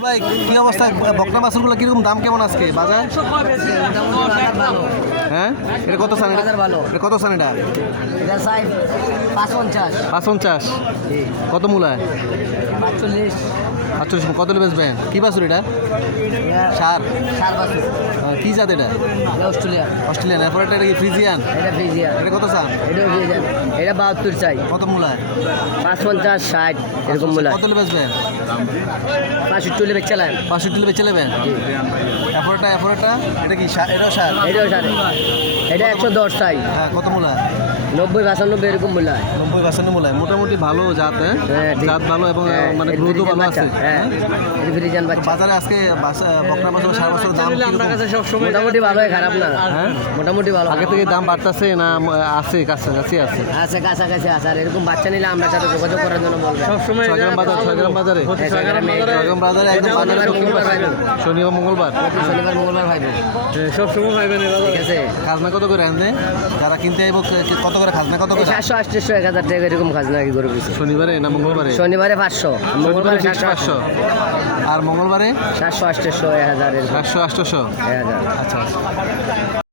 ভাই কি অবস্থা? বকনা মাছগুলো কীরকম? দাম কেমন আজকে? বাজার? হ্যাঁ? এটা কত সান এটা ভালো। এটা কত সান এটা চাষ পাঁচ পঞ্চাশ পঞ্চাশ কত মূলায়? পাঁচচল্লিশ। কত বেচবেন? কি বাসুর এটা? সার? সার আহ, কি জাত এটা? অস্ট্রেলিয়ান। Australia Australian. এরপর এটা কি ফ্রিজিয়ান? এটা ফ্রিজিয়ান। এটা কত চান এটা ফ্রিজিয়ান। এটা বাহাত্তর চাই। কত মূলায় পাঁচ পঞ্চাশ ষাট এরকম মূল্য কত বেচবেন পাঁচষট্টি হলে পাঁচশো পাঁচষট্টি বেচে এরপর এটা এরপর এটা? কি সার এটাও সার? এটাও সাড়ে এটা একশো দশ চাই। হ্যাঁ কত মূলায় নব্বই পঁচানব্বই এরকম মূল্য হয় নব্বই মূলায় মোটামুটি ভালো জাত হ্যাঁ? হ্যাঁ, জাত ভালো এবং হ্যাঁ, মানে গ্রোথও ভালো। আছে। হ্যাঁ বাচ্চা। বাজারে আজকে বাছুর সার বছর দাম কীরকম? মোটামুটি ভালোই খারাপ না। হ্যাঁ? মোটামুটি ভালো। আগে থেকে দাম বাড়তেছে না আছে কাছাকাছি আছে? আছে কাছাকাছি আছে। আর এরকম বাচ্চা নিলে আমরা সাথে যোগাযোগ করার জন্য বলবেন ছয়গ্রাম বাজার ছয়গ্রাম বাজারে? হ্যাঁ, ছয়গ্রাম বাজারে। ছয়গ্রাম বাজারে একদম বাজারে শনিবার, মঙ্গলবার? শনিবার মঙ্গলবার শনিবার সব সময় পাইবেন ঠিক আছে। খাজনা কত করে আনতে যারা কিনতে আইব কত করে খাজনা কত করে? সাতশো আটশো এক হাজার টাকা এরকম খাজনা কি করে দিচ্ছে শনিবারে না মঙ্গলবারে? শনিবারে পাঁচশো। মঙ্গলবারে সাতশো। আর মঙ্গলবারে? সাতশো আটশো এক হাজার সাতশো আটশোশো এক হাজার। আচ্ছা আচ্ছা।